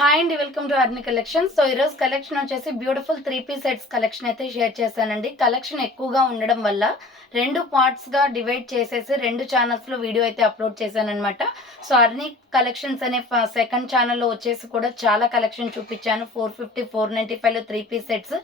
Hi అండి, welcome to అర్ని collection. So ఈరోజు collection వచ్చేసి బ్యూటిఫుల్ 3 పీస్ సెట్స్ కలెక్షన్ అయితే షేర్ చేశానండి. కలెక్షన్ ఎక్కువగా ఉండడం వల్ల 2 పార్ట్స్గా డివైడ్ చేసేసి 2 ఛానల్స్లో వీడియో అయితే అప్లోడ్ చేశానమాట. సో అర్ని కలెక్షన్స్ అనే సెకండ్ ఛానల్లో వచ్చేసి కూడా చాలా కలెక్షన్ చూపించాను. 450, 495లో 3 పీస్ సెట్స్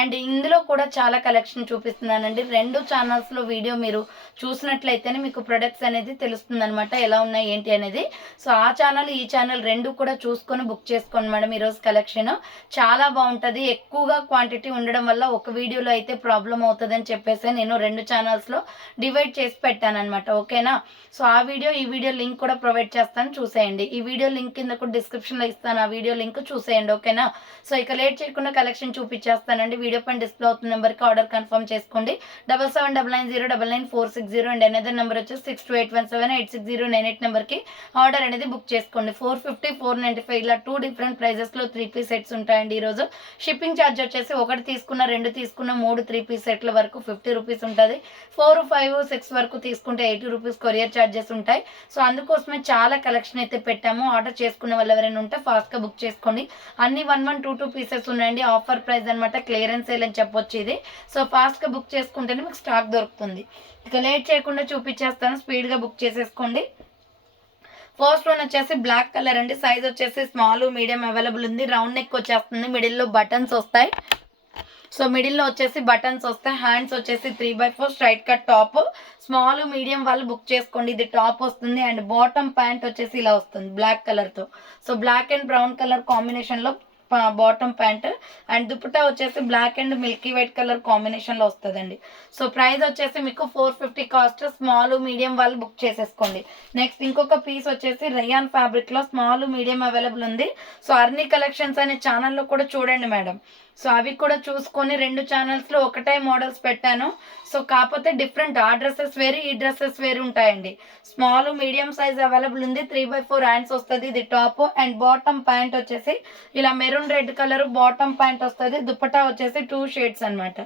అండ్ ఇందులో కూడా చాలా కలెక్షన్ చూపిస్తున్నానండి. 2 ఛానల్స్లో వీడియో మీరు చూసినట్లయితేనే మీకు ప్రొడక్ట్స్ అనేది తెలుస్తుంది అనమాట, ఎలా ఉన్నాయి ఏంటి అనేది. సో ఆ ఛానల్ ఈ ఛానల్ 2 కూడా చూసుకొని బుక్ చేసుకోండి మేడం. ఈరోజు కలెక్షన్ చాలా బాగుంటుంది. ఎక్కువగా క్వాంటిటీ ఉండడం వల్ల ఒక వీడియోలో అయితే ప్రాబ్లం అవుతుంది అని చెప్పేసి నేను 2 ఛానల్స్లో డివైడ్ చేసి పెట్టాను అనమాట. ఓకేనా? సో ఆ వీడియో ఈ వీడియో లింక్ కూడా ప్రొవైడ్ చేస్తాను, చూసేయండి. ఈ వీడియో లింక్ కింద కూడా డిస్క్రిప్షన్లో ఇస్తాను, ఆ వీడియో లింక్ చూసేయండి. ఓకేనా? సో ఇక లేట్ చేయకుండా కలెక్షన్ చూపించేస్తానండి. వీడియో పైన డిస్ప్లే అవుతున్న నెంబర్కి ఆర్డర్ కన్ఫర్మ్ చేసుకోండి. 7799090460 అండ్ అనదర్ నెంబర్ వచ్చి 6281786098 నెంబర్కి ఆర్డర్ అనేది బుక్ చేసుకోండి. 450, 495 ఇలా 2 డిఫరెంట్ ప్రైజెస్లో 3 పీస్ సెట్స్ ఉంటాయండి. ఈరోజు షిప్పింగ్ ఛార్జ్ వచ్చేసి 1 తీసుకున్న 2 తీసుకున్న 3 3 పీస్ సెట్ల వరకు 50 రూపీస్ ఉంటుంది. 4, 5, 6 వరకు తీసుకుంటే 80 రూపీస్ కొరియర్ ఛార్జెస్ ఉంటాయి. సో అందుకోసమే చాలా కలెక్షన్ అయితే పెట్టాము. ఆర్డర్ చేసుకునే వాళ్ళు ఎవరైనా ఉంటే ఫాస్ట్గా బుక్ చేసుకోండి. అన్ని 1, 1, 2 పీసెస్ ఉన్నాయండి. ఆఫర్ ప్రైస్ అనమాట, క్లియరెన్స్ సేల్ అని చెప్పొచ్చు ఇది. సో ఫాస్ట్గా బుక్ చేసుకుంటేనే మీకు స్టాక్ దొరుకుతుంది. ఇక లేట్ చేయకుండా చూపించేస్తాను, స్పీడ్గా బుక్ చేసేసుకోండి. ఫస్ట్ వన్ వచ్చేసి బ్లాక్ కలర్ అండి. సైజ్ వచ్చేసి స్మాల్ మీడియం అవైలబుల్ ఉంది. రౌండ్ నెక్ వచ్చేస్తుంది, మిడిల్లో బటన్స్ వస్తాయి. సో మిడిల్లో వచ్చేసి బటన్స్ వస్తాయి. హ్యాండ్స్ వచ్చేసి 3/4 straight cut top. Small medium వాళ్ళు బుక్ చేసుకోండి. ఇది టాప్ వస్తుంది అండ్ బాటమ్ ప్యాంట్ వచ్చేసి ఇలా వస్తుంది బ్లాక్ కలర్తో. So black and brown colour కాంబినేషన్లో బాటమ్ ప్యాంట్ అండ్ దుపట్టా వచ్చేసి black and milky white colour కాంబినేషన్లో వస్తుందండి. సో ప్రైస్ వచ్చేసి మీకు 450 కాస్ట్. స్మాల్ మీడియం వాళ్ళు బుక్ చేసేసుకోండి. నెక్స్ట్ ఇంకొక పీస్ వచ్చేసి రయాన్ ఫ్యాబ్రిక్లో స్మాల్ మీడియం అవైలబుల్ ఉంది. సో అర్ని కలెక్షన్స్ అనే ఛానల్లో కూడా చూడండి మేడం. సో అవి కూడా చూసుకొని 2 ఛానల్స్లో ఒకటే మోడల్స్ పెట్టాను. సో కాకపోతే డిఫరెంట్, ఆ డ్రెస్సెస్ వేరు ఈ డ్రెస్సెస్ వేరు ఉంటాయండి. స్మాల్ మీడియం సైజ్ అవైలబుల్ ఉంది. 3/4 హ్యాండ్స్ వస్తుంది. ఇది టాప్ అండ్ బాటమ్ ప్యాంట్ వచ్చేసి ఇలా maroon red colour bottom pant వస్తుంది. దుపట్టా వచ్చేసి 2 షేడ్స్ అనమాట.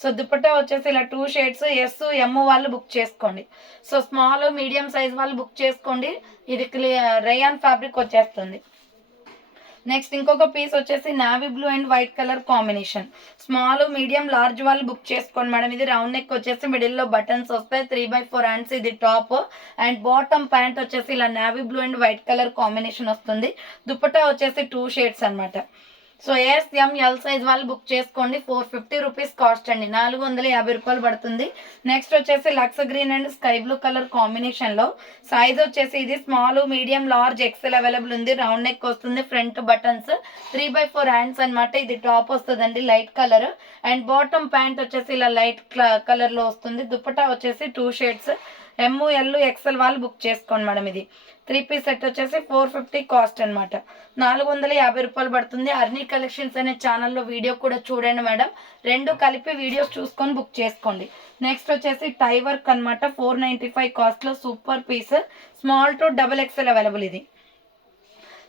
సో దుపట్టా వచ్చేసి ఇలా 2 షేడ్స్. ఎస్, ఎమ్ వాళ్ళు బుక్ చేసుకోండి. సో స్మాల్ మీడియం సైజ్ వాళ్ళు బుక్ చేసుకోండి. ఇది రయాన్ ఫ్యాబ్రిక్ వచ్చేస్తుంది. నెక్స్ట్ ఇంకొక పీస్ వచ్చేసి navy blue and white colour combination. Small medium large వాళ్ళు బుక్ చేసుకోండి మేడం. ఇది రౌండ్ నెక్ వచ్చేసి మిడిల్లో బటన్స్ వస్తాయి. 3/4 హ్యాండ్స్. ఇది టాప్ అండ్ బాటమ్ ప్యాంట్ వచ్చేసి ఇలా navy blue and white colour combination వస్తుంది. దుపట్టా వచ్చేసి 2 షేడ్స్ అనమాట. So yes, M, L size వాళ్ళు బుక్ చేసుకోండి. 450 రూపీస్ కాస్ట్ అండి, 450 రూపాయలు పడుతుంది. నెక్స్ట్ వచ్చేసి Lux green and sky blue colour కాంబినేషన్లో సైజ్ వచ్చేసి ఇది small medium large XL available ఉంది. రౌండ్ నెక్ వస్తుంది, ఫ్రంట్ బటన్స్, 3/4 హ్యాండ్స్ అనమాట. ఇది టాప్ వస్తుందండి light colour and bottom pant వచ్చేసి ఇలా లైట్ కలర్లో వస్తుంది. దుపట్టా వచ్చేసి 2 షేడ్స్. ఎమ్, ఎల్, ఎక్సెల్ వాళ్ళు బుక్ చేసుకోండి మేడం. ఇది 3 పీస్ సెట్ వచ్చేసి 450 కాస్ట్ అనమాట, 450 రూపాయలు పడుతుంది. అర్ని కలెక్షన్స్ అనే ఛానల్లో వీడియో కూడా చూడండి మేడం. 2 కలిపి వీడియోస్ చూసుకొని బుక్ చేసుకోండి. నెక్స్ట్ వచ్చేసి టై వర్క్ అనమాట. 495 కాస్ట్లో super piece. Small to double XL available ఇది.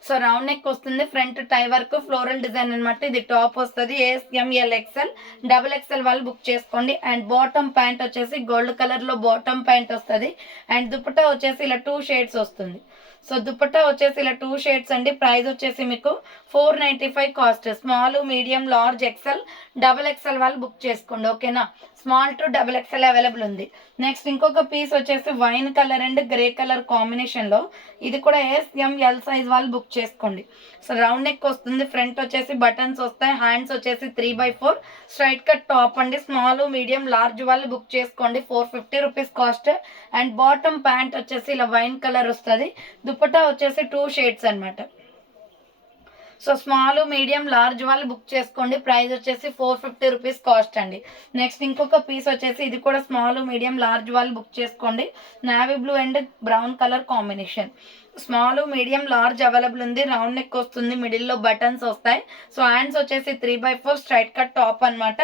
సో రౌండ్ నెక్ వస్తుంది, front tie work, floral design అనమాట. ఇది టాప్ వస్తుంది. S, M, L, XL, double XL వాళ్ళు బుక్ చేసుకోండి. అండ్ బాటమ్ ప్యాంట్ వచ్చేసి గోల్డ్ కలర్లో బాటమ్ ప్యాంట్ వస్తుంది అండ్ దుపట్టా వచ్చేసి ఇలా 2 షేడ్స్ వస్తుంది. సో దుపట్టా వచ్చేసి ఇలా 2 షేడ్స్ అండి. ప్రైస్ వచ్చేసి మీకు 495 cost. Small medium large XL double XL వాళ్ళు బుక్ చేసుకోండి. ఓకేనా? Small to double XL available ఉంది. నెక్స్ట్ ఇంకొక పీస్ వచ్చేసి wine colour and grey colour కాంబినేషన్లో. ఇది కూడా ఎస్, ఎం, ఎల్ సైజ్ వాళ్ళు బుక్ చేసుకోండి. సో రౌండ్ నెక్ వస్తుంది, ఫ్రంట్ వచ్చేసి బటన్స్ వస్తాయి. హ్యాండ్స్ వచ్చేసి 3/4 స్ట్రైట్ కట్ టాప్ అండి. స్మాల్ మీడియం లార్జ్ వాళ్ళు బుక్ చేసుకోండి. 450 rupees cost and bottom pant వచ్చేసి ఇలా వైన్ కలర్ వస్తుంది. దుపట్టా వచ్చేసి 2 షేడ్స్ అనమాట. సో స్మాల్ మీడియం లార్జ్ వాళ్ళు బుక్ చేసుకోండి. ప్రైస్ వచ్చేసి 450 రూపీస్ కాస్ట్ అండి. నెక్స్ట్ ఇంకొక పీస్ వచ్చేసి ఇది కూడా స్మాల్ మీడియం లార్జ్ వాళ్ళు బుక్ చేసుకోండి. Navy blue and brown colour combination. Small medium large available ఉంది. రౌండ్ నెక్ వస్తుంది, మిడిల్లో బటన్స్ వస్తాయి. సో హ్యాండ్స్ వచ్చేసి 3/4 స్ట్రైట్ కట్ టాప్ అనమాట.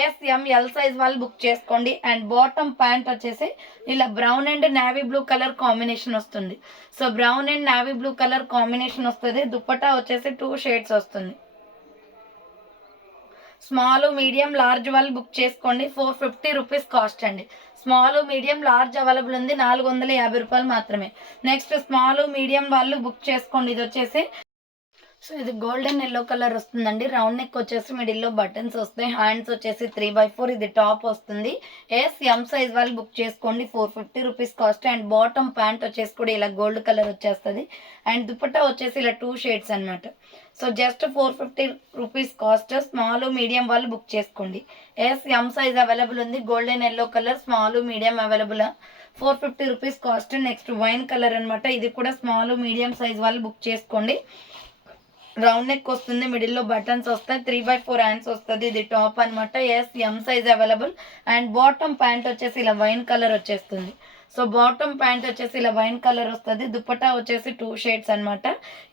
ఎస్, ఎం, ఎల్ సైజ్ వాళ్ళు బుక్ చేసుకోండి. అండ్ బాటమ్ ప్యాంట్ వచ్చేసి ఇలా brown and navy blue colour combination వస్తుంది. So brown and navy blue colour combination వస్తుంది. దుపట్టా వచ్చేసి 2 షేడ్స్ వస్తుంది. స్మాల్ మీడియం లార్జ్ వాళ్ళు బుక్ చేసుకోండి. 450 రూపీస్ కాస్ట్ అండి. స్మాల్ మీడియం లార్జ్ అవైలబుల్ ఉంది, 450 రూపాయలు మాత్రమే. నెక్స్ట్ స్మాల్ మీడియం వాళ్ళు బుక్ చేసుకోండి. ఇది వచ్చేసి సో ఇది గోల్డెన్ ఎల్లో కలర్ వస్తుందండి. రౌండ్ నెక్ వచ్చేసి మిడిల్లో బటన్స్ వస్తాయి. హ్యాండ్స్ వచ్చేసి 3/4 ఇది టాప్ వస్తుంది. ఎస్ ఎం సైజ్ వాళ్ళు బుక్ చేసుకోండి. 450 rupees cost. And bottom pant వచ్చేసి కూడా ఇలా గోల్డ్ కలర్ వచ్చేస్తుంది. అండ్ దుపట్టా వచ్చేసి ఇలా 2 షేడ్స్ అనమాట. So just 450 rupees cost. Small medium వాళ్ళు బుక్ చేసుకోండి. ఎస్ ఎం సైజ్ అవైలబుల్ ఉంది. Golden yellow colour small medium available. 450 rupees cost. Next wine colour అనమాట. ఇది కూడా స్మాల్ మీడియం సైజ్ వాళ్ళు బుక్ చేసుకోండి. రౌండ్ నెక్ వస్తుంది. మిడిల్లో బటన్స్ వస్తాయి. 3/4 హ్యాండ్స్ వస్తుంది. ఇది టాప్ అనమాట. S M size available. And bottom pant వచ్చేసి ఇలా వైన్ కలర్ వచ్చేస్తుంది. సో బాటమ్ ప్యాంట్ వచ్చేసి ఇలా వైన్ కలర్ వస్తుంది. దుపట్టా వచ్చేసి 2 షేడ్స్ అనమాట.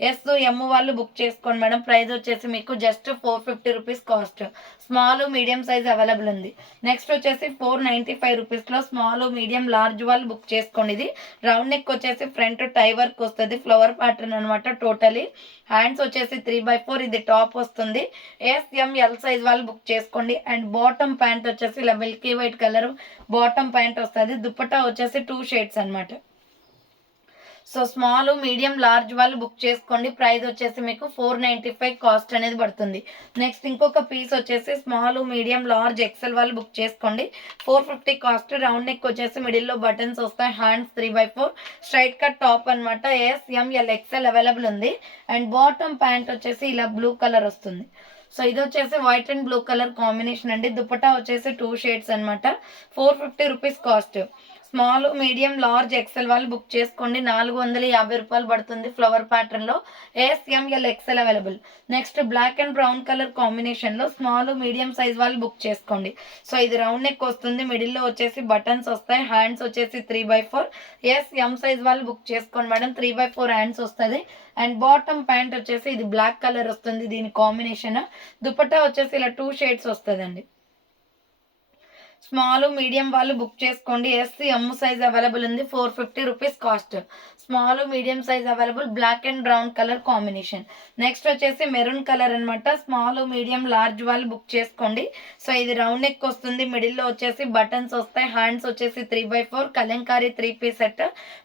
ఎస్ ఎమ్ వాళ్ళు బుక్ చేసుకోండి మేడం. ప్రైస్ వచ్చేసి మీకు just 450 rupees cost. Small medium size available ఉంది. నెక్స్ట్ వచ్చేసి 495 రూపీస్లో స్మాల్ మీడియం లార్జ్ వాళ్ళు బుక్ చేసుకోండి. ఇది రౌండ్ నెక్ వచ్చేసి ఫ్రంట్ టై వర్క్ వస్తుంది. ఫ్లవర్ ప్యాటర్న్ అనమాట టోటలీ. హ్యాండ్స్ వచ్చేసి 3/4 ఇది టాప్ వస్తుంది. ఎల్ సైజ్ వాళ్ళు బుక్ చేసుకోండి. అండ్ బాటమ్ ప్యాంట్ వచ్చేసి ఇలా Milky white colour bottom pant వస్తుంది. దుపట్టా వచ్చేసి 2 షేడ్స్ అనమాట. సో స్మాల్ మీడియం లార్జ్ వాళ్ళు బుక్ చేసుకోండి. ప్రైస్ వచ్చేసి మీకు 495 కాస్ట్ అనేది పడుతుంది. నెక్స్ట్ ఇంకొక పీస్ వచ్చేసి స్మాల్ మీడియం లార్జ్ ఎక్సెల్ వాళ్ళు బుక్ చేసుకోండి. 450 కాస్ట్. రౌండ్ నెక్ వచ్చేసి మిడిల్లో బటన్స్ వస్తాయి. హ్యాండ్స్ 3/4 స్ట్రైట్ కట్ టాప్ అనమాట. ఎల్ ఎక్సెల్ అవైలబుల్ ఉంది. అండ్ బాటమ్ ప్యాంట్ వచ్చేసి ఇలా బ్లూ కలర్ వస్తుంది. సో ఇది వచ్చేసి white and blue colour combination అండి. దుపట్టా వచ్చేసి 2 షేడ్స్ అనమాట. 450 rupees cost. Small medium large XL వాళ్ళు బుక్ చేసుకోండి. 450 రూపాయలు పడుతుంది. ఫ్లవర్ ప్యాటర్న్లో L XL available. Next black and brown colour కాంబినేషన్లో స్మాల్ మీడియం సైజ్ వాళ్ళు బుక్ చేసుకోండి. సో ఇది రౌండ్ నెక్ వస్తుంది. మిడిల్లో వచ్చేసి బటన్స్ వస్తాయి. హ్యాండ్స్ వచ్చేసి 3/4 ఎం సైజ్ వాళ్ళు బుక్ చేసుకోండి మేడం. 3/4 హ్యాండ్స్ వస్తుంది. అండ్ బాటమ్ ప్యాంట్ వచ్చేసి ఇది బ్లాక్ కలర్ వస్తుంది. దీని కాంబినేషన్. దుపట్టా వచ్చేసి ఇలా 2 షేడ్స్ వస్తుందండి. స్మాల్ మీడియం వాళ్ళు బుక్ చేసుకోండి. ఎం సైజ్ అవైలబుల్ ఉంది. 450 rupees cost. Small medium size available. Black and brown colour combination. Next వచ్చేసి మెరూన్ కలర్ అనమాట. స్మాల్ మీడియం లార్జ్ వాళ్ళు బుక్ చేసుకోండి. సో ఇది రౌండ్ నెక్ వస్తుంది. మిడిల్లో వచ్చేసి బటన్స్ వస్తాయి. హ్యాండ్స్ వచ్చేసి 3/4 kalamkari 3 piece set.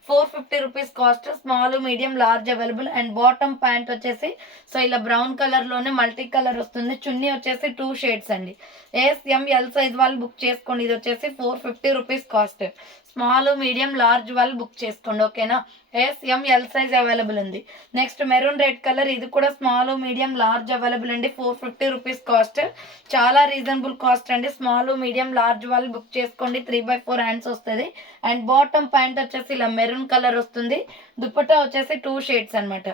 450 rupees cost. Small medium large available. And bottom pant వచ్చేసి సో ఇలా బ్రౌన్ కలర్లోనే మల్టీ కలర్ వస్తుంది. చున్నీ వచ్చేసి 2 షేడ్స్ అండి. ఎల్ సైజ్ వాళ్ళు బుక్ చేసుకోండి. ఇది వచ్చేసి 450 rupees cost. Small medium large వాళ్ళు బుక్ చేసుకోండి. ఓకేనా. ఎల్ సైజ్ అవైలబుల్ ఉంది. Next maroon red colour. ఇది కూడా స్మాల్ మీడియం లార్జ్ అవైలబుల్ అండి. 450 రూపీస్ కాస్ట్. చాలా రీజనబుల్ కాస్ట్ అండి. స్మాల్ మీడియం లార్జ్ వాళ్ళు బుక్ చేసుకోండి. 3/4 హ్యాండ్స్ వస్తుంది. అండ్ బాటమ్ ప్యాంట్ వచ్చేసి ఇలా మెరూన్ కలర్ వస్తుంది. దుపట్టా వచ్చేసి 2 షేడ్స్ అనమాట.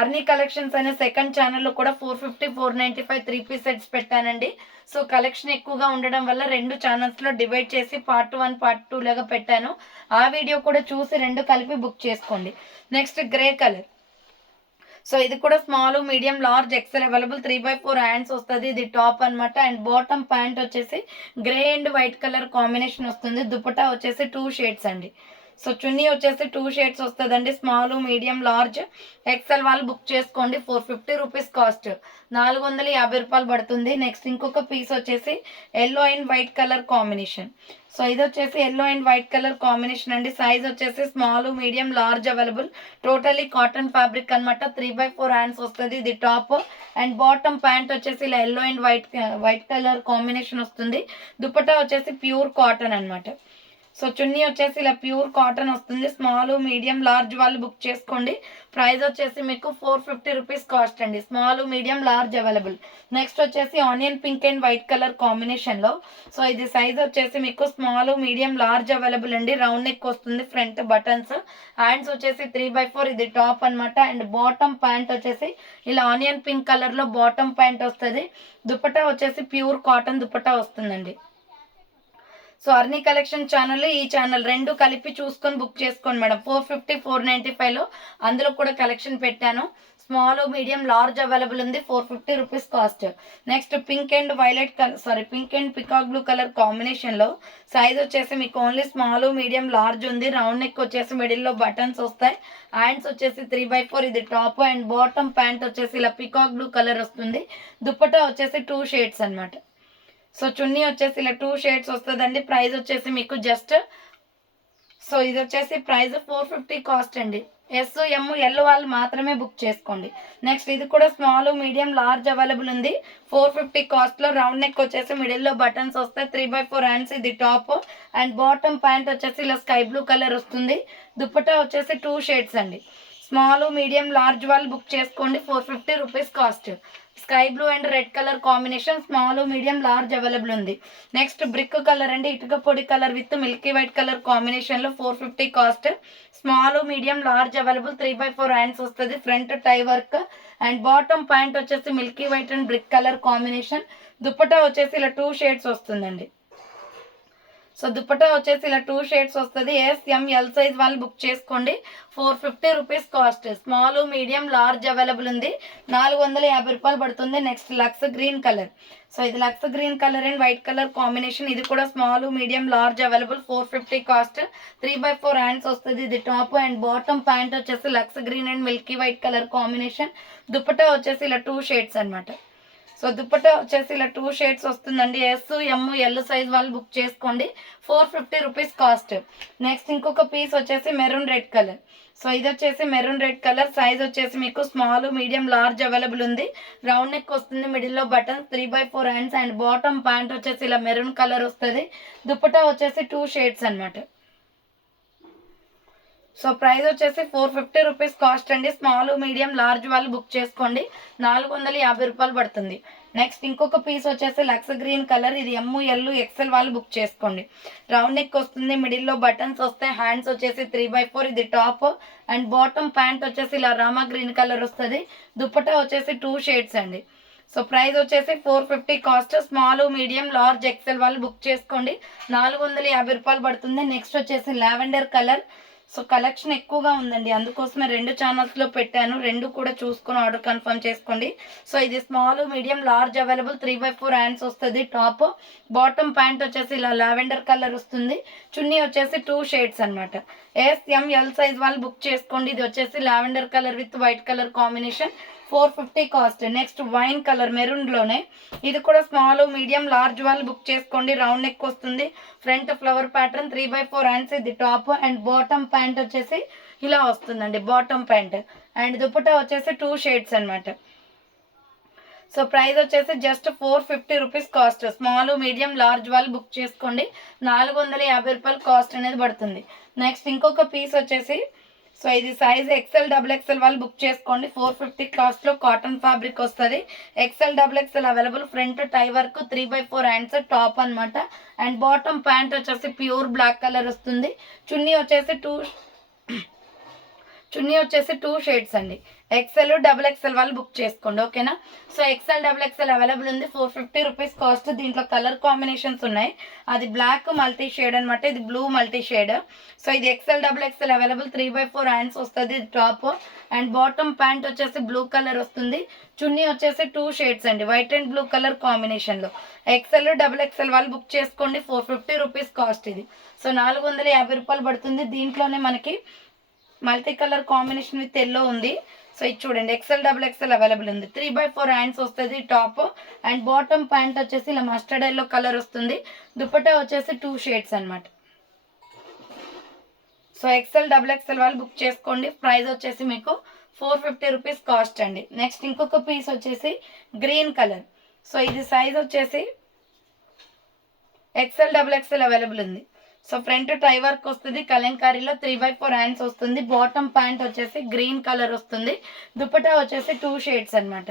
అర్నీ కలెక్షన్స్ అనే సెకండ్ ఛానల్లో కూడా 450, 495 3 పీస్ సెట్స్ పెట్టానండి. సో కలెక్షన్ ఎక్కువగా ఉండడం వల్ల 2 ఛానల్స్లో డివైడ్ చేసి పార్ట్ 1 పార్ట్ 2 లాగా పెట్టాను. ఆ వీడియో కూడా చూసి 2 కలిపి బుక్ చేసుకోండి. Next grey colour. సో ఇది కూడా small medium large XL available. 3/4 hands వస్తుంది. ఇది టాప్ అనమాట. అండ్ బాటమ్ ప్యాంట్ వచ్చేసి grey and white colour combination వస్తుంది. దుపట్టా వచ్చేసి 2 షేడ్స్ అండి. సో చున్నీ వచ్చేసి 2 షేడ్స్ వస్తుందండి. స్మాల్ మీడియం లార్జ్ ఎక్సెల్ వాళ్ళు బుక్ చేసుకోండి. 450 రూపీస్ కాస్ట్. 450 రూపాయలు పడుతుంది. నెక్స్ట్ ఇంకొక పీస్ వచ్చేసి yellow and white colour combination. So ఇది వచ్చేసి yellow and white colour combination అండి. సైజ్ వచ్చేసి small medium large available. Totally cotton fabric అనమాట. 3/4 హ్యాండ్స్ వస్తుంది. ఇది టాప్. అండ్ బాటమ్ ప్యాంట్ వచ్చేసి ఇలా yellow and white colour combination వస్తుంది. దుపట్టా వచ్చేసి ప్యూర్ కాటన్ అనమాట. సో చున్నీ వచ్చేసి ఇలా ప్యూర్ కాటన్ వస్తుంది. స్మాల్ మీడియం లార్జ్ వాళ్ళు బుక్ చేసుకోండి. ప్రైస్ వచ్చేసి మీకు 450 రూపీస్ కాస్ట్ అండి. Small medium large available. Next వచ్చేసి onion pink and white colour కాంబినేషన్లో. సో ఇది సైజ్ వచ్చేసి మీకు స్మాల్ మీడియం లార్జ్ అవైలబుల్ అండి. రౌండ్ నెక్ వస్తుంది. Front buttons. హ్యాండ్స్ వచ్చేసి 3/4 ఇది టాప్ అనమాట. అండ్ బాటమ్ ప్యాంట్ వచ్చేసి ఇలా ఆనియన్ పింక్ కలర్లో బాటమ్ ప్యాంట్ వస్తుంది. దుపట్టా వచ్చేసి ప్యూర్ కాటన్ దుపట్టా వస్తుందండి. సో అర్నీ కలెక్షన్ ఛానల్ ఈ ఛానల్ 2 కలిపి చూసుకొని బుక్ చేసుకోండి మేడం. 450, 495లో అందులో కూడా కలెక్షన్ పెట్టాను. స్మాల్ మీడియం లార్జ్ అవైలబుల్ ఉంది. 450 rupees cost. Next pink and violet colour pink and peacock blue colour కాంబినేషన్లో. సైజ్ వచ్చేసి మీకు ఓన్లీ స్మాల్ మీడియం లార్జ్ ఉంది. రౌండ్ నెక్ వచ్చేసి మిడిల్లో బటన్స్ వస్తాయి. హ్యాండ్స్ వచ్చేసి 3/4 ఇది టాప్. అండ్ బాటమ్ ప్యాంట్ వచ్చేసి ఇలా పికాక్ బ్లూ కలర్ వస్తుంది. దుపట్టా వచ్చేసి 2 షేడ్స్ అనమాట. సో చున్నీ వచ్చేసి ఇలా 2 షేడ్స్ వస్తుందండి. ప్రైస్ వచ్చేసి మీకు జస్ట్ సో ఇది వచ్చేసి ప్రైస్ 450 కాస్ట్ అండి. ఎస్ ఎమ్ ఎల్ వాళ్ళు మాత్రమే బుక్ చేసుకోండి. నెక్స్ట్ ఇది కూడా స్మాల్ మీడియం లార్జ్ అవైలబుల్ ఉంది. 450 కాస్ట్లో. రౌండ్ నెక్ వచ్చేసి మిడిల్లో బటన్స్ వస్తాయి. 3/4 హ్యాండ్స్ ఇది టాప్ అండ్ బాటమ్ ప్యాంట్ వచ్చేసి ఇలా స్కై బ్లూ కలర్ వస్తుంది. దుప్పటా వచ్చేసి 2 షేడ్స్ అండి. స్మాల్ మీడియం లార్జ్ వాళ్ళు బుక్ చేసుకోండి. 450 rupees cost. Sky blue and red colour combination small medium large available ఉంది. నెక్స్ట్ బ్రిక్ కలర్ అండి, ఇటుక పొడి colour with milky white colour కాంబినేషన్లో 450 cost. Small medium large available. 3/4 hands వస్తుంది. Front tie work and bottom pant వచ్చేసి milky white and brick colour combination. Dupatta వచ్చేసి ఇలా 2 shades వస్తుందండి. సో దుప్పటా వచ్చేసి ఇలా 2 షేడ్స్ వస్తుంది. ఎస్ ఎం ఎల్ సైజ్ వాళ్ళు బుక్ చేసుకోండి. 450 rupees cost. Small medium large available ఉంది. 450 రూపాయలు పడుతుంది. Next lux green colour. So ఇది lux green colour and white colour combination. ఇది కూడా small medium large available. 450 cost. 3/4 hands వస్తుంది. ఇది టాప్ అండ్ బాటమ్ ప్యాంట్ వచ్చేసి Lux green and milky white colour combination. Dupatta వచ్చేసి ఇలా 2 షేడ్స్ అనమాట. సో దుప్పటా వచ్చేసి ఇలా 2 షేడ్స్ వస్తుందండి. ఎస్ ఎమ్ ఎల్ సైజ్ వాళ్ళు బుక్ చేసుకోండి. 450 రూపీస్ కాస్ట్. నెక్స్ట్ ఇంకొక పీస్ వచ్చేసి మెరూన్ రెడ్ కలర్. సో ఇది వచ్చేసి మెరూన్ రెడ్ కలర్. సైజ్ వచ్చేసి మీకు స్మాల్ మీడియం లార్జ్ అవైలబుల్ ఉంది. రౌండ్ నెక్ వస్తుంది. మిడిల్లో buttons. 3/4 hands and bottom pant వచ్చేసి ఇలా మెరూన్ కలర్ వస్తుంది. దుప్పటా వచ్చేసి 2 షేడ్స్ అనమాట. సో ప్రైస్ వచ్చేసి 450 రూపీస్ కాస్ట్ అండి. స్మాల్ మీడియం లార్జ్ వాళ్ళు బుక్ చేసుకోండి. 450 రూపాయలు పడుతుంది. నెక్స్ట్ ఇంకొక పీస్ వచ్చేసి లక్స్ గ్రీన్ కలర్. ఇది ఎమ్ ఎల్ ఎక్సెల్ వాళ్ళు బుక్ చేసుకోండి. రౌండ్ నెక్ వస్తుంది. మిడిల్లో బటన్స్ వస్తాయి. హ్యాండ్స్ వచ్చేసి 3/4. ఇది టాప్ అండ్ బాటమ్ ప్యాంట్ వచ్చేసి ఇలా రామా గ్రీన్ కలర్ వస్తుంది. దుప్పటా వచ్చేసి 2 షేడ్స్ అండి. సో ప్రైస్ వచ్చేసి 450 cost. Small medium large XL వాళ్ళు బుక్ చేసుకోండి. 450 రూపాయలు పడుతుంది. నెక్స్ట్ వచ్చేసి లావెండర్ కలర్. సో కలెక్షన్ ఎక్కువగా ఉందండి, అందుకోసమే 2 ఛానల్స్లో పెట్టాను. 2 కూడా చూసుకొని ఆర్డర్ కన్ఫర్మ్ చేసుకోండి. సో ఇది small medium large available. 3/4 hands వస్తుంది. టాప్ బాటమ్ ప్యాంట్ వచ్చేసి ఇలా లావెండర్ కలర్ వస్తుంది. చున్నీ వచ్చేసి 2 షేడ్స్ అనమాట. ఎస్ ఎం ఎల్ సైజ్ వాళ్ళు బుక్ చేసుకోండి. ఇది వచ్చేసి lavender colour with white colour combination. 450 cost. Next wine colour మెరూన్లోనే. ఇది కూడా స్మాల్ మీడియం లార్జ్ వాళ్ళు బుక్ చేసుకోండి. రౌండ్ నెక్ వస్తుంది. Front flower pattern. 3/4 హ్యాండ్స్ ఇది టాప్ అండ్ బాటమ్ ప్యాంట్ వచ్చేసి ఇలా వస్తుందండి. బాటమ్ ప్యాంట్ అండ్ దుపట్టా వచ్చేసి 2 షేడ్స్ అనమాట. సో ప్రైస్ వచ్చేసి just 450 rupees cost. Small medium large వాళ్ళు బుక్ చేసుకోండి. 450 రూపాయలు కాస్ట్ అనేది పడుతుంది. నెక్స్ట్ ఇంకొక పీస్ వచ్చేసి సో ఇది సైజ్ ఎక్సెల్ డబుల్ ఎక్సెల్ వాళ్ళు బుక్ చేసుకోండి. 450 కాస్ట్లో కాటన్ ఫ్యాబ్రిక్ వస్తుంది. XL double XL available. Front tie work. 3/4 hands top అనమాట అండ్ బాటమ్ ప్యాంట్ వచ్చేసి ప్యూర్ బ్లాక్ కలర్ వస్తుంది. చున్నీ వచ్చేసి 2 షేడ్స్ అండి. ఎక్సెల్ డబుల్ ఎక్సెల్ వాళ్ళు బుక్ చేసుకోండి. ఓకేనా. So XL double XL available ఉంది. 450 రూపీస్ కాస్ట్. దీంట్లో కలర్ కాంబినేషన్స్ ఉన్నాయి. అది బ్లాక్ మల్టీ షేడ్ అనమాట. ఇది బ్లూ మల్టీ షేడ్. సో ఇది XL double XL available. 3/4 hands వస్తుంది. ఇది టాప్ అండ్ బాటమ్ ప్యాంట్ వచ్చేసి బ్లూ కలర్ వస్తుంది. చున్నీ వచ్చేసి 2 షేడ్స్ అండి. వైట్ అండ్ బ్లూ కలర్ కాంబినేషన్లో. ఎక్సెల్ డబుల్ ఎక్సెల్ వాళ్ళు బుక్ చేసుకోండి. 450 రూపీస్ కాస్ట్ ఇది. సో 450 రూపాయలు పడుతుంది. దీంట్లోనే మనకి multi colour combination with yellow ఉంది. సో ఇది చూడండి, ఎక్సెల్ డబుల్ ఎక్సెల్ అవైలబుల్ ఉంది. 3/4 హ్యాండ్స్ వస్తుంది. టాప్ అండ్ బాటమ్ ప్యాంట్ వచ్చేసి ఇలా మస్టర్డ్ ఎల్లో కలర్ వస్తుంది. దుపట్టా వచ్చేసి 2 షేడ్స్ అనమాట. సో ఎక్సెల్ డబుల్ ఎక్సెల్ వాళ్ళు బుక్ చేసుకోండి. ప్రైస్ వచ్చేసి మీకు 450 రూపీస్ కాస్ట్ అండి. నెక్స్ట్ ఇంకొక పీస్ వచ్చేసి గ్రీన్ కలర్. సో ఇది సైజ్ వచ్చేసి ఎక్సెల్ డబుల్ ఎక్సెల్ అవైలబుల్ ఉంది. సో ఫ్రంట్ టై వర్క్ వస్తుంది. కలంకారీలో 3/4 హ్యాండ్స్ వస్తుంది. బాటమ్ ప్యాంట్ వచ్చేసి గ్రీన్ కలర్ వస్తుంది. దుపట్టా వచ్చేసి 2 షేడ్స్ అనమాట.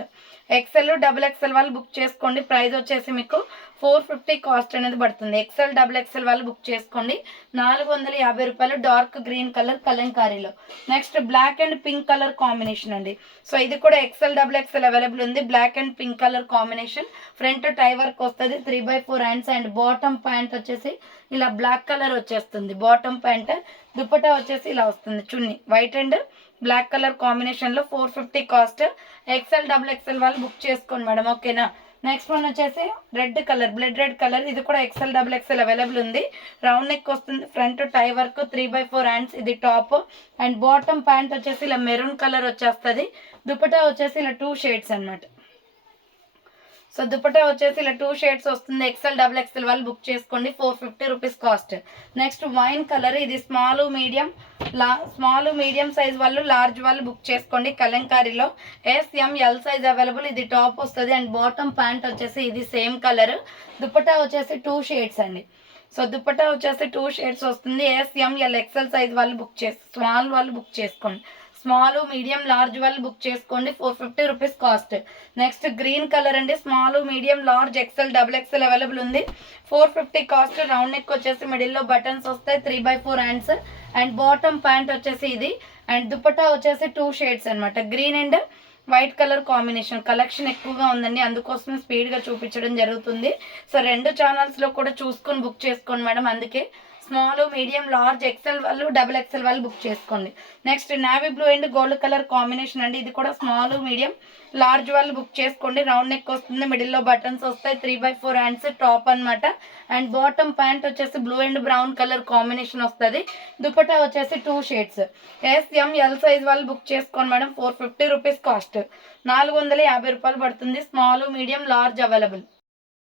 ఎక్సెల్ డబుల్ ఎక్సెల్ వాళ్ళు బుక్ చేసుకోండి. ప్రైస్ వచ్చేసి మీకు 450 కాస్ట్ అనేది పడుతుంది. ఎక్సెల్ డబుల్ ఎక్సెల్ వాళ్ళు బుక్ చేసుకోండి. 450 రూపాయలు. డార్క్ గ్రీన్ కలర్ కలంకారీలో. Next black and pink colour combination అండి. సో ఇది కూడా ఎక్సెల్ డబుల్ ఎక్సెల్ అవైలబుల్ ఉంది. Black and pink colour combination. Front tie work వస్తుంది. 3/4 హ్యాండ్స్ అండ్ బాటమ్ ప్యాంట్ వచ్చేసి ఇలా బ్లాక్ కలర్ వచ్చేస్తుంది. Bottom pant. దుపట్టా వచ్చేసి ఇలా వస్తుంది. Chunni white and black colour కాంబినేషన్లో 450 కాస్ట్. ఎక్సెల్ డబుల్ ఎక్సెల్ వాళ్ళు బుక్ చేసుకోండి మేడం. ఓకేనా. నెక్స్ట్ వన్ వచ్చేసి red colour, blood red colour. ఇది కూడా ఎక్సెల్ డబుల్ ఎక్సెల్ అవైలబుల్ ఉంది. రౌండ్ నెక్ వస్తుంది. Front tie work. 3/4 హ్యాండ్స్ ఇది టాప్ అండ్ బాటమ్ ప్యాంట్ వచ్చేసి ఇలా మెరూన్ కలర్ వచ్చేస్తుంది. దుపట్టా వచ్చేసి ఇలా 2 షేడ్స్ అనమాట. సో దుపట్టా వచ్చేసి ఇలా 2 షేడ్స్ వస్తుంది. ఎక్సెల్ డబుల్ ఎక్సెల్ వాళ్ళు బుక్ చేసుకోండి. 450 rupees cost. Next wine colour, ఇది స్మాల్ మీడియం సైజ్ వాళ్ళు లార్జ్ వాళ్ళు బుక్ చేసుకోండి. కలంకారీలో SML సైజ్ అవైలబుల్. ఇది టాప్ వస్తుంది అండ్ బాటమ్ ప్యాంట్ వచ్చేసి ఇది సేమ్ కలర్. దుపట్టా వచ్చేసి 2 షేడ్స్ అండి. సో దుపట్టా వచ్చేసి 2 షేడ్స్ వస్తుంది. SML ఎక్సెల్ సైజ్ వాళ్ళు స్మాల్ వాళ్ళు బుక్ చేసుకోండి. స్మాల్ మీడియం లార్జ్ వాళ్ళు బుక్ చేసుకోండి. 450 rupees cost. Next green colour అండి. Small medium large XL double XL available ఉంది. 450 కాస్ట్. రౌండ్ నెక్ వచ్చేసి మిడిల్లో బటన్స్ వస్తాయి. 3/4 హ్యాండ్స్ అండ్ బాటమ్ ప్యాంట్ వచ్చేసి ఇది అండ్ దుపట్టా వచ్చేసి 2 షేడ్స్ అనమాట. Green and white colour combination. Collection ఎక్కువగా ఉందండి, అందుకోసం స్పీడ్గా చూపించడం జరుగుతుంది. సో 2 ఛానల్స్లో కూడా చూసుకొని బుక్ చేసుకోండి మేడం. అందుకే స్మాల్ మీడియం లార్జ్ ఎక్సెల్ వాళ్ళు డబుల్ ఎక్సెల్ వాళ్ళు బుక్ చేసుకోండి. Next navy blue and gold colour combination అండి. ఇది కూడా స్మాల్ మీడియం లార్జ్ వాళ్ళు బుక్ చేసుకోండి. రౌండ్ నెక్ వస్తుంది, మిడిల్లో బటన్స్ వస్తాయి. 3/4 హ్యాండ్స్ టాప్ అనమాట అండ్ బాటమ్ ప్యాంట్ వచ్చేసి blue and brown colour combination వస్తుంది. దుపట్టా వచ్చేసి 2 షేడ్స్. SML సైజ్ వాళ్ళు బుక్ చేసుకోండి మేడం. 450 rupees cost. 450 రూపాయలు పడుతుంది. Small medium large available.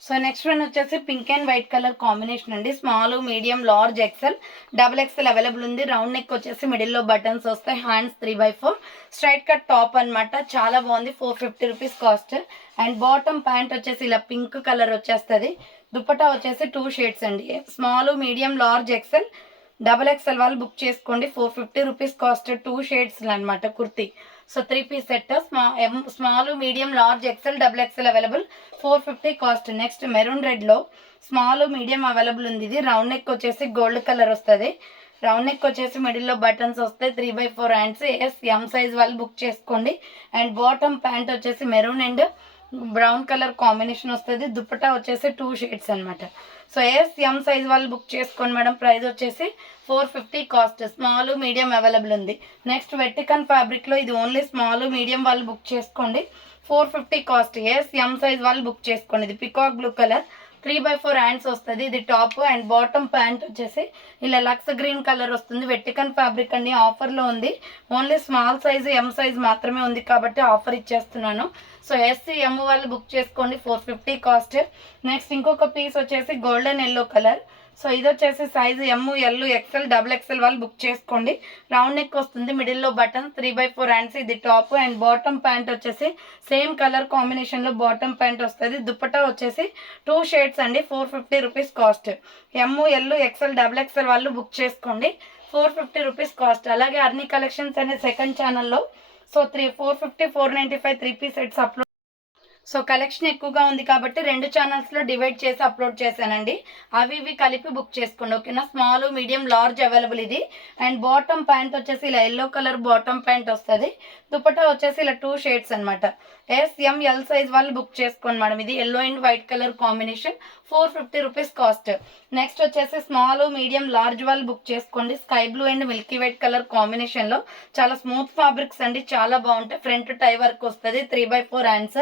So next one వచ్చేసి pink and white colour combination అండి. Small medium large XL double XL available ఉంది. Round neck వచ్చేసి మిడిల్లో బటన్స్ వస్తాయి. హ్యాండ్స్ 3/4 స్ట్రైట్ కట్ టాప్ అనమాట. చాలా బాగుంది. 450 rupees cost and bottom pant వచ్చేసి ఇలా పింక్ కలర్ వచ్చేస్తుంది. దుపట్టా వచ్చేసి 2 షేడ్స్ అండి. Small medium large XL double XL వాళ్ళు బుక్ చేసుకోండి. 450 రూపీస్ కాస్ట్. 2 షేడ్స్ అనమాట kurti. So 3 piece set. Small medium large XL double XL available. 450 cost. Next maroon రెడ్లో small medium available ఉంది. ఇది రౌండ్ నెక్ వచ్చేసి గోల్డ్ కలర్ వస్తుంది. Round neck వచ్చేసి మిడిల్లో బటన్స్ వస్తాయి. 3/4 హ్యాండ్స్. M సైజ్ వాళ్ళు బుక్ చేసుకోండి అండ్ బాటమ్ ప్యాంట్ వచ్చేసి maroon and brown colour combination వస్తుంది. దుపట్టా వచ్చేసి 2 షేడ్స్ అనమాట. సో M సైజ్ వాళ్ళు బుక్ చేసుకోండి మేడం. ప్రైస్ వచ్చేసి 450 కాస్ట్. స్మాల్ మీడియం అవైలబుల్ ఉంది. నెక్స్ట్ వెట్టికన్ ఫ్యాబ్రిక్లో ఇది ఓన్లీ స్మాల్ మీడియం వాళ్ళు బుక్ చేసుకోండి. 450 కాస్ట్. M సైజ్ వాళ్ళు బుక్ చేసుకోండి. ఇది పికాక్ బ్లూ కలర్ 3/4 హ్యాండ్స్ వస్తుంది. ఇది టాప్ అండ్ బాటమ్ ప్యాంట్ వచ్చేసి ఇలా లక్స్ గ్రీన్ కలర్ వస్తుంది. వెట్టికన్ ఫ్యాబ్రిక్ అండి. ఆఫర్లో ఉంది. Only small size M size మాత్రమే ఉంది కాబట్టి ఆఫర్ ఇచ్చేస్తున్నాను. సో SCM వాళ్ళు బుక్ చేసుకోండి. 450 కాస్ట్. నెక్స్ట్ ఇంకొక పీస్ వచ్చేసి గోల్డెన్ ఎల్లో కలర్. సో ఇది వచ్చేసి size ML XL double XL వాళ్ళు బుక్ చేసుకోండి. రౌండ్ నెక్ వస్తుంది, మిడిల్లో బటన్, 3/4 హ్యాండ్స్. ఇది టాప్ అండ్ బాటమ్ ప్యాంట్ వచ్చేసి సేమ్ కలర్ కాంబినేషన్లో బాటమ్ ప్యాంట్ వస్తుంది. దుపట్టా వచ్చేసి 2 షేడ్స్ అండి. 450 rupees cost. ML XL double XL వాళ్ళు బుక్ చేసుకోండి. 450 రూపీస్ కాస్ట్. అలాగే అర్నీ కలెక్షన్స్ అనే సెకండ్ ఛానల్లో so 450 495 3 piece sets upload. So collection ఎక్కువగా ఉంది కాబట్టి 2 ఛానల్స్లో డివైడ్ చేసి అప్లోడ్ చేశానండి. అవి ఇవి కలిపి బుక్ చేసుకోండి, ఓకేనా. స్మాల్ మీడియం లార్జ్ అవైలబుల్ ఇది. అండ్ బాటమ్ ప్యాంట్ వచ్చేసి ఇలా ఎల్లో కలర్ బాటమ్ ప్యాంట్ వస్తుంది. దుపట్టా వచ్చేసి ఇలా 2 షేడ్స్ అనమాట. SML సైజ్ వాళ్ళు బుక్ చేసుకోండి మేడం. ఇది yellow and white colour combination. 450 rupees cost. Next వచ్చేసి స్మాల్ మీడియం లార్జ్ వాళ్ళు బుక్ చేసుకోండి. Sky blue and milky white colour కాంబినేషన్లో చాలా స్మూత్ ఫ్యాబ్రిక్స్ అండి, చాలా బాగుంటాయి. ఫ్రంట్ టై వర్క్ వస్తుంది. 3/4 హ్యాండ్స్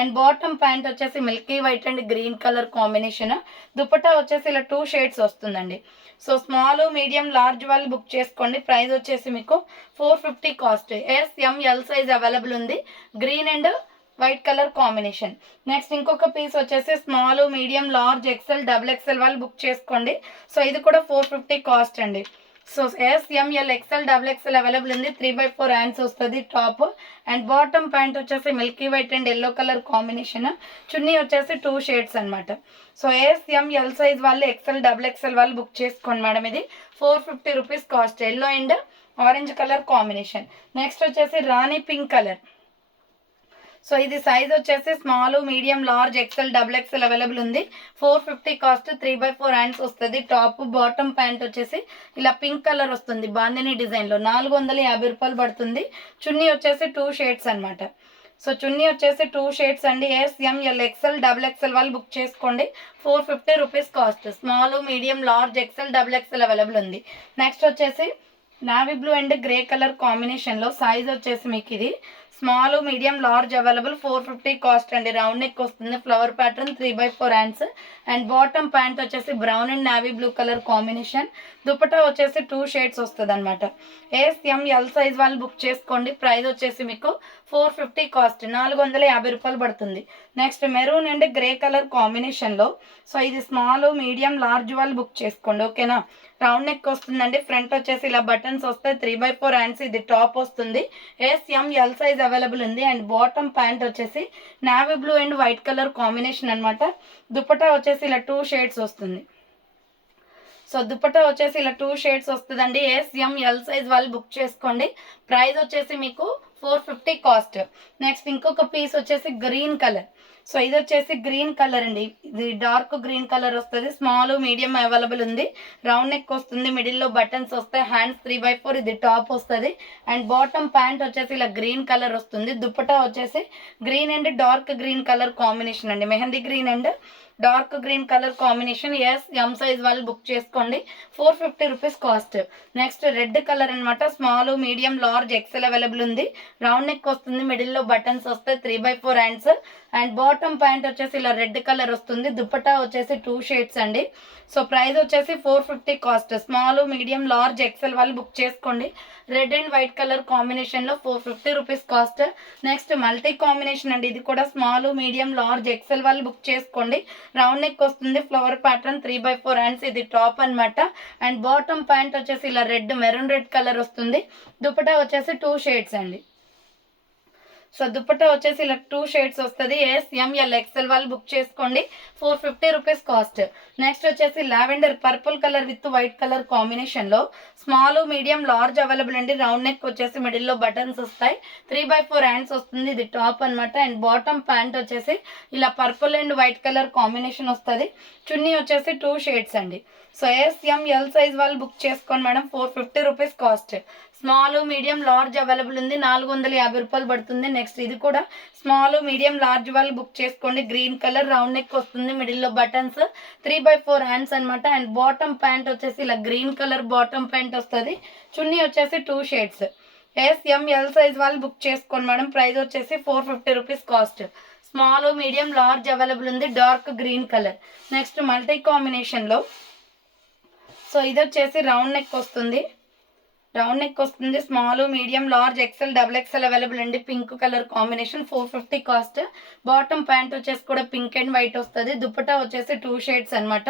అండ్ బాటమ్ ప్యాంట్ వచ్చేసి milky white and green colour combination. Dupatta వచ్చేసి ఇలా 2 షేడ్స్ వస్తుందండి. సో స్మాల్ మీడియం లార్జ్ వాళ్ళు బుక్ చేసుకోండి. ప్రైస్ వచ్చేసి మీకు 450 కాస్ట్. SML సైజ్ అవైలబుల్ ఉంది. Green and white colour combination. Next ఇంకొక పీస్ వచ్చేసి small medium large XL double XL వాళ్ళు బుక్ చేసుకోండి. సో ఇది కూడా 450 కాస్ట్ అండి. So SML XL double XL available ఉంది. 3/4 హ్యాండ్స్ వస్తుంది టాప్ అండ్ బాటమ్ ప్యాంట్ వచ్చేసి milky white and yellow colour combination. Chunni వచ్చేసి 2 షేడ్స్ అనమాట. సో SML సైజ్ వాళ్ళు XL డబుల్ ఎక్సెల్ వాళ్ళు బుక్ చేసుకోండి మేడం. ఇది 450 rupees cost. Yellow and orange colour combination. Next వచ్చేసి రాణి పింక్ కలర్. సో ఇది సైజ్ వచ్చేసి small medium large XL double XL available ఉంది. 450 కాస్ట్. 3/4 హ్యాండ్స్ వస్తుంది. టాప్ బాటమ్ ప్యాంట్ వచ్చేసి ఇలా పింక్ కలర్ వస్తుంది బాందిని డిజైన్లో. 450 రూపాయలు పడుతుంది. చున్నీ వచ్చేసి 2 షేడ్స్ అనమాట. సో చున్నీ వచ్చేసి 2 షేడ్స్ అండి. SML XL డబుల్ ఎక్సెల్ వాళ్ళు బుక్ చేసుకోండి. 450 rupees cost. Small medium large XL double XL available ఉంది. నెక్స్ట్ వచ్చేసి navy blue and grey colour కాంబినేషన్లో సైజ్ వచ్చేసి మీకు ఇది small medium large available 450 cost అండి. రౌండ్ నెక్ వస్తుంది, flower pattern 3/4 hands and bottom pant వచ్చేసి brown and navy blue colour combination. Dupatta వచ్చేసి 2 షేడ్స్ వస్తుంది అనమాట. ఎల్ సైజ్ వాళ్ళు బుక్ చేసుకోండి. ప్రైస్ వచ్చేసి మీకు 450 కాస్ట్, 450 రూపాయలు పడుతుంది. Next maroon and grey colour కాంబినేషన్లో. సో ఇది స్మాల్ మీడియం లార్జ్ వాళ్ళు బుక్ చేసుకోండి, ఓకేనా. రౌండ్ నెక్ వస్తుందండి, ఫ్రంట్ వచ్చేసి ఇలా బటన్స్ వస్తాయి, 3/4 హ్యాండ్స్, ఇది టాప్ వస్తుంది. ఎల్ సైజ్ అవైలబుల్ ఉంది అండ్ బాటమ్ ప్యాంట్ వచ్చేసి navy blue and white colour combination అనమాట. దుపట్టా వచ్చేసి ఇలా 2 షేడ్స్ వస్తుంది. సో దుపట్టా వచ్చేసి ఇలా 2 షేడ్స్ వస్తుందండి. ఎల్ సైజ్ వాళ్ళు బుక్ చేసుకోండి. ప్రైస్ వచ్చేసి మీకు 450 కాస్ట్. నెక్స్ట్ ఇంకొక పీస్ వచ్చేసి గ్రీన్ కలర్. సో ఇది వచ్చేసి గ్రీన్ కలర్ అండి, ఇది డార్క్ గ్రీన్ కలర్ వస్తుంది. స్మాల్ మీడియం అవైలబుల్ ఉంది. రౌండ్ నెక్ వస్తుంది, మిడిల్లో బటన్స్ వస్తాయి, హ్యాండ్స్ 3/4, ఇది టాప్ వస్తుంది అండ్ బాటమ్ ప్యాంట్ వచ్చేసి ఇలా గ్రీన్ కలర్ వస్తుంది. దుపట్టా వచ్చేసి green and dark green colour combination అండి, mehndi green and dark green colour combination. M size వాళ్ళు బుక్ చేసుకోండి. 450 rupees cost. Next red colour అనమాట, small medium large XL available ఉంది. రౌండ్ నెక్ వస్తుంది, మిడిల్లో బటన్స్ వస్తాయి, 3/4 హ్యాండ్స్ అండ్ బాటమ్ ప్యాంట్ వచ్చేసి ఇలా రెడ్ కలర్ వస్తుంది. దుపట్టా వచ్చేసి 2 షేడ్స్ అండి. సో ప్రైస్ వచ్చేసి 450 cost. Small medium large XL వాళ్ళు బుక్ చేసుకోండి. రెడ్ అండ్ వైట్ కలర్ కాంబినేషన్లో 450 rupees cost. Next multi combination అండి, ఇది కూడా స్మాల్ మీడియం లార్జ్ ఎక్సెల్ వాళ్ళు బుక్ చేసుకోండి. రౌండ్ నెక్ వస్తుంది, ఫ్లవర్ ప్యాటర్న్ 3/4 హ్యాండ్స్, ఇది టాప్ అనమాట అండ్ బాటమ్ ప్యాంట్ వచ్చేసి ఇలా మెరూన్ రెడ్ కలర్ వస్తుంది. దుపట్టా వచ్చేసి 2 షేడ్స్ అండి. సో దుపట్టా వచ్చేసి ఇలా 2 షేడ్స్ వస్తుంది. ఎల్ ఎక్సెల్ వాళ్ళు బుక్ చేసుకోండి. 450 రూపీస్ కాస్ట్. నెక్స్ట్ వచ్చేసి lavender purple colour with white colour కాంబినేషన్లో స్మాల్ మీడియం లార్జ్ అవైలబుల్ అండి. రౌండ్ నెక్ వచ్చేసి మిడిల్లో బటన్స్ వస్తాయి, 3/4 హ్యాండ్స్ వస్తుంది, ఇది టాప్ అనమాట అండ్ బాటమ్ ప్యాంట్ వచ్చేసి ఇలా purple and white colour combination వస్తుంది. చున్నీ వచ్చేసి 2 షేడ్స్ అండి. సో ఎల్ సైజ్ వాళ్ళు బుక్ చేసుకోండి madam. 450 rupees cost. Small medium large available ఉంది, 450 రూపాయలు పడుతుంది. నెక్స్ట్ ఇది కూడా స్మాల్ మీడియం లార్జ్ వాళ్ళు బుక్ చేసుకోండి. గ్రీన్ కలర్ రౌండ్ నెక్ వస్తుంది, మిడిల్లో బటన్స్, 3/4 హ్యాండ్స్ అనమాట అండ్ బాటమ్ ప్యాంట్ వచ్చేసి ఇలా గ్రీన్ కలర్ బాటమ్ ప్యాంట్ వస్తుంది. చున్నీ వచ్చేసి 2 షేడ్స్. ఎల్ సైజ్ వాళ్ళు బుక్ చేసుకోండి మేడం. ప్రైస్ వచ్చేసి 450 rupees cost. Small medium large available ఉంది, dark green colour. Next multi కాంబినేషన్లో. సో ఇది వచ్చేసి రౌండ్ నెక్ వస్తుంది, small medium large XL double XL available అండి. Pink colour combination, 450 cost. Bottom pant వచ్చేసి కూడా పింక్ అండ్ వైట్ వస్తుంది. దుపట్టా వచ్చేసి 2 షేడ్స్ అనమాట,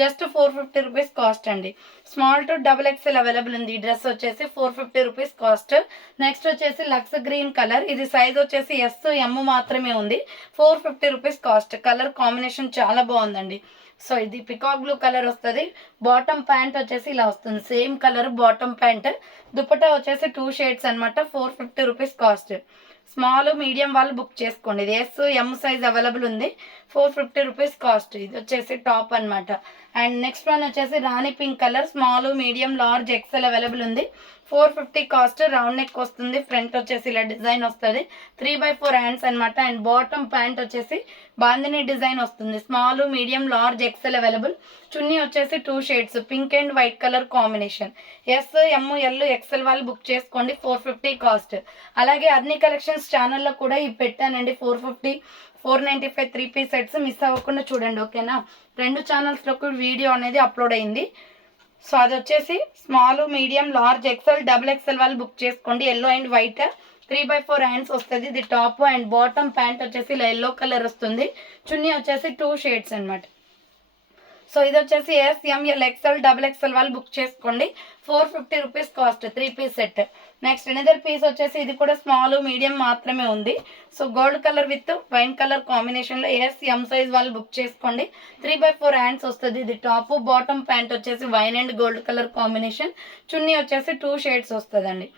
జస్ట్ 450 రూపీస్ కాస్ట్ అండి. Small to double XL available ఉంది. ఈ డ్రెస్ వచ్చేసి 450 రూపీస్ కాస్ట్. నెక్స్ట్ వచ్చేసి లక్స్ గ్రీన్ కలర్, ఇది సైజ్ వచ్చేసి ఎం మాత్రమే ఉంది, 450 రూపీస్ కాస్ట్. కలర్ కాంబినేషన్ చాలా బాగుందండి. సో ఇది పికాక్ బ్లూ కలర్ వస్తుంది. బాటమ్ ప్యాంట్ వచ్చేసి ఇలా వస్తుంది, same colour bottom pant. Dupatta వచ్చేసి 2 షేడ్స్ అనమాట, 450 రూపీస్ కాస్ట్. స్మాల్ మీడియం వాళ్ళు బుక్ చేసుకోండి. ఇది ఎం సైజ్ అవైలబుల్ ఉంది, 450 రూపీస్ కాస్ట్. ఇది వచ్చేసి టాప్ అనమాట. అండ్ నెక్స్ట్ వన్ వచ్చేసి రాణి pink colour, small medium large XL available ఉంది, 450 కాస్ట్. రౌండ్ నెక్ వస్తుంది, ఫ్రంట్ వచ్చేసి ఇలా డిజైన్ వస్తుంది, 3/4 హ్యాండ్స్ అనమాట అండ్ బాటమ్ ప్యాంట్ వచ్చేసి బాందిని డిజైన్ వస్తుంది. Small medium large XL available. Chunni వచ్చేసి 2 shades, pink and white colour combination. L XL వాళ్ళు బుక్ చేసుకోండి, 450 కాస్ట్. అలాగే అన్ని కలెక్షన్స్ ఛానల్లో కూడా ఇవి పెట్టానండి, 450, 495 3 పీస్ సెట్స్. మిస్ అవ్వకుండా చూడండి, ఓకేనా. 2 ఛానల్స్లో కూడా వీడియో అనేది అప్లోడ్ అయింది. సో అది వచ్చేసి small medium large XL double XL వాళ్ళు బుక్ చేసుకోండి. ఎల్లో అండ్ వైట్ 3/4 హ్యాండ్స్ వస్తుంది, ఇది టాప్ అండ్ బాటమ్ ప్యాంట్ వచ్చేసి ఇలా ఎల్లో కలర్ వస్తుంది. చున్నీ వచ్చేసి 2 షేడ్స్ అనమాట. సో ఇది వచ్చేసి ఎల్ ఎక్సెల్ డబుల్ ఎక్సెల్ వాళ్ళు బుక్ చేసుకోండి, 450 rupees cost. 3 piece set. Next another piece వచ్చేసి ఇది కూడా స్మాల్ మీడియం మాత్రమే ఉంది. So gold colour with wine colour కాంబినేషన్లో ఎం సైజ్ వాళ్ళు బుక్ చేసుకోండి. 3/4 హ్యాండ్స్ వస్తుంది, ఇది టాప్. బాటమ్ ప్యాంట్ వచ్చేసి wine and gold colour combination. Chunni వచ్చేసి 2 షేడ్స్ వస్తుందండి.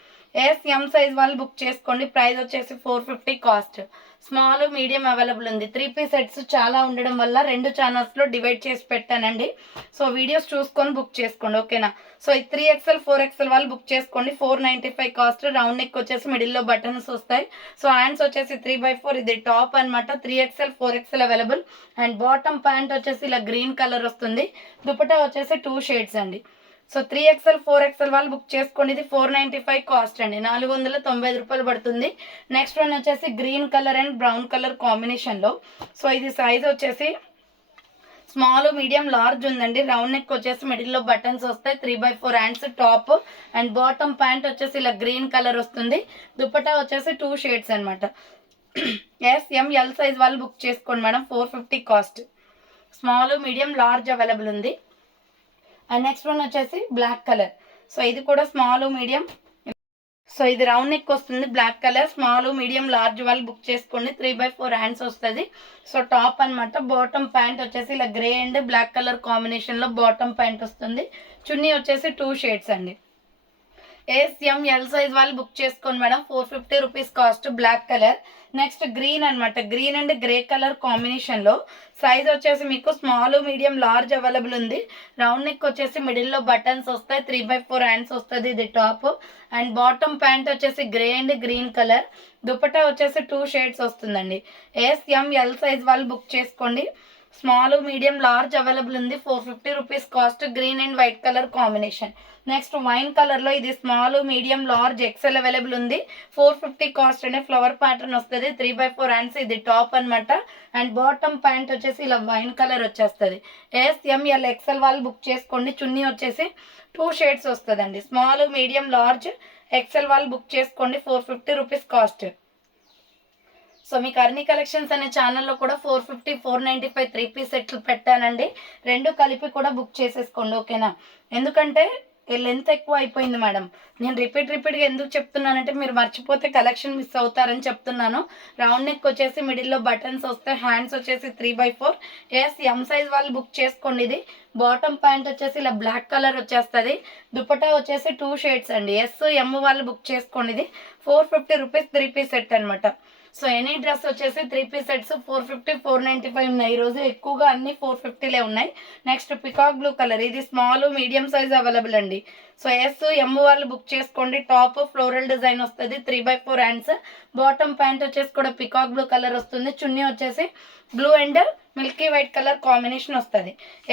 ఎం సైజ్ వాళ్ళు బుక్ చేసుకోండి. ప్రైస్ వచ్చేసి 450 కాస్ట్. స్మాల్ మీడియం అవైలబుల్ ఉంది. 3 పీస్ సెట్స్ చాలా ఉండడం వల్ల 2 ఛానల్స్లో డివైడ్ చేసి పెట్టానండి. సో వీడియోస్ చూసుకొని బుక్ చేసుకోండి, ఓకేనా. సో 3XL 4XL వాళ్ళు బుక్ చేసుకోండి, 495 కాస్ట్. రౌండ్ నెక్ వచ్చేసి మిడిల్లో బటన్స్ వస్తాయి. సో హ్యాండ్స్ వచ్చేసి 3/4, ఇది టాప్ అనమాట. 3XL 4XL available and bottom pant వచ్చేసి ఇలా గ్రీన్ కలర్ వస్తుంది. దుపట్టా వచ్చేసి 2 షేడ్స్ అండి. సో 3XL 4XL వాళ్ళు బుక్ చేసుకోండి. ఇది 495 కాస్ట్ అండి, 495 రూపాయలు పడుతుంది. నెక్స్ట్ వన్ వచ్చేసి green colour and brown colour కాంబినేషన్లో. సో ఇది సైజ్ వచ్చేసి స్మాల్ మీడియం లార్జ్ ఉందండి. రౌండ్ నెక్ వచ్చేసి మిడిల్లో బటన్స్ వస్తాయి, 3/4 hands top and bottom pant వచ్చేసి ఇలా గ్రీన్ కలర్ వస్తుంది. దుపట్టా వచ్చేసి 2 షేడ్స్ అనమాట. SML సైజ్ వాళ్ళు బుక్ చేసుకోండి madam, 450 cost. Small medium large available ఉంది. అండ్ నెక్స్ట్ వన్ వచ్చేసి బ్లాక్ కలర్. సో ఇది కూడా స్మాల్ మీడియం, సో ఇది రౌండ్ నెక్ వస్తుంది, black colour, small medium large వాళ్ళు బుక్ చేసుకోండి. 3/4 హ్యాండ్స్ వస్తుంది. సో టాప్ అనమాట. బాటమ్ ప్యాంట్ వచ్చేసి ఇలా గ్రే అండ్ బ్లాక్ కలర్ కాంబినేషన్లో బాటమ్ ప్యాంట్ వస్తుంది. చున్నీ వచ్చేసి 2 షేడ్స్ అండి. SML సైజ్ వాళ్ళు బుక్ చేసుకోండి madam, 450 rupees cost. Black colour. Next green అనమాట, గ్రీన్ అండ్ గ్రే కలర్ కాంబినేషన్లో. సైజ్ వచ్చేసి మీకు స్మాల్ మీడియం లార్జ్ అవైలబుల్ ఉంది. రౌండ్ నెక్ వచ్చేసి మిడిల్లో బటన్స్ వస్తాయి, 3/4 హ్యాండ్స్ వస్తుంది. ఇది టాప్ అండ్ బాటమ్ ప్యాంట్ వచ్చేసి grey and green colour. Dupatta వచ్చేసి 2 షేడ్స్ వస్తుందండి. SML సైజ్ వాళ్ళు బుక్ చేసుకోండి. స్మాల్ మీడియం లార్జ్ అవైలబుల్ ఉంది, 450 rupees cost. Green and white colour combination. Next wine కలర్లో ఇది small medium large XL available ఉంది, 450 కాస్ట్ అనే ఫ్లవర్ ప్యాటర్న్ వస్తుంది, 3/4 హ్యాండ్స్. ఇది టాప్ అనమాట అండ్ బాటమ్ ప్యాంట్ వచ్చేసి ఇలా వైన్ కలర్ వచ్చేస్తుంది. SML XL వాళ్ళు బుక్ చేసుకోండి. చున్నీ వచ్చేసి 2 షేడ్స్ వస్తుందండి. స్మాల్ మీడియం లార్జ్ XL వాళ్ళు బుక్ చేసుకోండి, 450 రూపీస్ కాస్ట్. సో మీకు అర్నీ కలెక్షన్స్ అనే ఛానల్లో కూడా 450 495 3 పీస్ సెట్లు పెట్టానండి. రెండు కలిపి కూడా బుక్ చేసేసుకోండి, ఓకేనా? ఎందుకంటే లెంత్ ఎక్కువ అయిపోయింది మేడం. నేను రిపీట్గా ఎందుకు చెప్తున్నానంటే మీరు మర్చిపోతే కలెక్షన్ మిస్ అవుతారని చెప్తున్నాను. రౌండ్ నెక్ వచ్చేసి మిడిల్లో బటన్స్ వస్తాయి, హ్యాండ్స్ వచ్చేసి 3/4. M సైజ్ వాళ్ళు బుక్ చేసుకోండి. ఇది బాటమ్ ప్యాంట్ వచ్చేసి ఇలా బ్లాక్ కలర్ వచ్చేస్తుంది. దుపట్టా వచ్చేసి 2 షేడ్స్ అండి. SM వాళ్ళు బుక్ చేసుకోండి. ఇది 450 రూపీస్ 3 పీస్ సెట్ అనమాట. సో ఎనీ డ్రెస్ వచ్చేసి 3 పీస్ సెట్స్ 450 495 ఉన్నాయి. ఈరోజు ఎక్కువగా అన్ని 450లే ఉన్నాయి. నెక్స్ట్ పికాక్ బ్లూ కలర్, ఇది స్మాల్ మీడియం సైజ్ అవైలబుల్ అండి. సో SM వాళ్ళు బుక్ చేసుకోండి. టాప్ ఫ్లోరల్ డిజైన్ వస్తుంది, 3/4 హ్యాండ్స్. బాటమ్ ప్యాంట్ వచ్చేసి కూడా పికాక్ బ్లూ కలర్ వస్తుంది. చున్నీ వచ్చేసి blue and milky white colour combination వస్తుంది.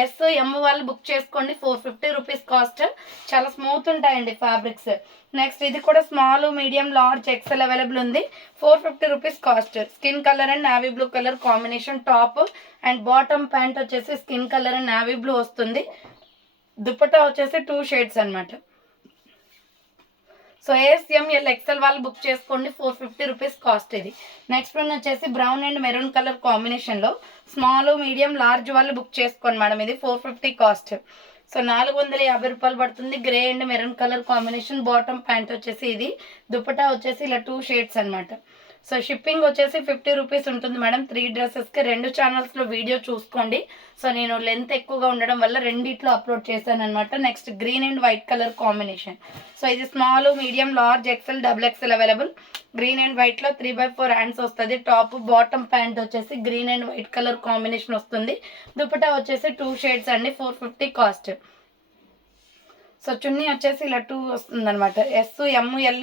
SM వాళ్ళు బుక్ చేసుకోండి, 450 రూపీస్ కాస్ట్. చాలా స్మూత్ ఉంటాయండి ఫ్యాబ్రిక్స్. నెక్స్ట్ ఇది కూడా small medium large XL available ఉంది, 450 rupees cost. Skin colour and navy blue colour combination top and bottom pant వచ్చేసి skin colour and navy blue వస్తుంది. దుపట్టా వచ్చేసి 2 షేడ్స్ అనమాట. సో SML XL వాళ్ళు బుక్ చేసుకోండి, 450 రూపీస్ కాస్ట్ ఇది. నెక్స్ట్ వన్ వచ్చేసి brown and maroon colour కాంబినేషన్లో small medium large వాళ్ళు బుక్ చేసుకోండి మేడం, ఇది 450 కాస్ట్. సో 450 రూపాయలు పడుతుంది. Grey and maroon colour combination. Bottom pant వచ్చేసి ఇది. దుపట్టా వచ్చేసి ఇలా 2 షేడ్స్ అనమాట. సో షిప్పింగ్ వచ్చేసి 50 రూపీస్ ఉంటుంది మేడం. 3 డ్రెస్సెస్కి 2 ఛానల్స్లో వీడియో చూసుకోండి. సో నేను లెంత్ ఎక్కువగా ఉండడం వల్ల రెండిట్లో అప్లోడ్ చేశాను అనమాట. Next green and white colour combination. So ఇది small medium large XL XXL available. Green and వైట్లో 3/4 హ్యాండ్స్ వస్తుంది. టాప్ బాటమ్ ప్యాంట్ వచ్చేసి green and white colour combination వస్తుంది. దుపట్టా వచ్చేసి 2 షేడ్స్ అండి, 450 కాస్ట్. సో చున్నీ వచ్చేసి ఇలా 2 వస్తుంది అనమాట. SML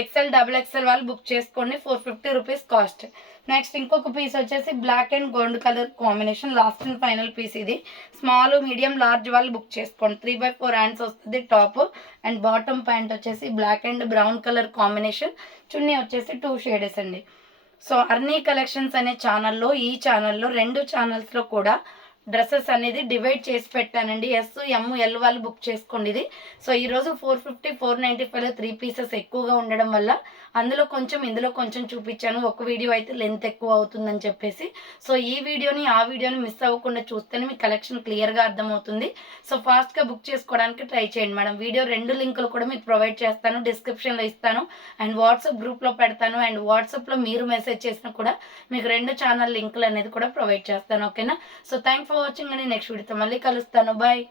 XL XXL వాళ్ళు బుక్ చేసుకోండి, 450 రూపీస్ కాస్ట్. నెక్స్ట్ ఇంకొక పీస్ వచ్చేసి black and gold colour combination, last and final piece ఇది. స్మాల్ మీడియం లార్జ్ వాళ్ళు బుక్ చేసుకోండి, 3/4 హ్యాండ్స్ వస్తుంది. టాప్ అండ్ బాటమ్ ప్యాంట్ వచ్చేసి black and brown colour combination. Chunni వచ్చేసి 2 షేడ్స్ అండి. సో అర్నీ కలెక్షన్స్ అనే ఛానల్లో, ఈ ఛానల్లో 2 ఛానల్స్లో కూడా డ్రెస్సెస్ అనేది డివైడ్ చేసి పెట్టానండి. SML వాళ్ళు బుక్ చేసుకోండి ఇది. సో ఈరోజు 450 495లో 3 పీసెస్ ఎక్కువగా ఉండడం వల్ల అందులో కొంచెం ఇందులో కొంచెం చూపించాను. ఒక వీడియో అయితే లెంత్ ఎక్కువ అవుతుందని చెప్పేసి. సో ఈ వీడియోని ఆ వీడియోని మిస్ అవ్వకుండా చూస్తేనే మీ కలెక్షన్ క్లియర్గా అర్థమవుతుంది. సో ఫాస్ట్గా బుక్ చేసుకోవడానికి ట్రై చేయండి మేడం. వీడియో 2 లింకులు కూడా మీకు ప్రొవైడ్ చేస్తాను, డిస్క్రిప్షన్లో ఇస్తాను అండ్ వాట్సాప్ గ్రూప్లో పెడతాను. అండ్ వాట్సాప్లో మీరు మెసేజ్ చేసినా కూడా మీకు 2 ఛానల్ లింకులు అనేది కూడా ప్రొవైడ్ చేస్తాను, ఓకేనా? సో థ్యాంక్స్ ఫర్ వాచింగ్ అండి. నెక్స్ట్ వీడియోతో మళ్ళీ కలుస్తాను. బాయ్.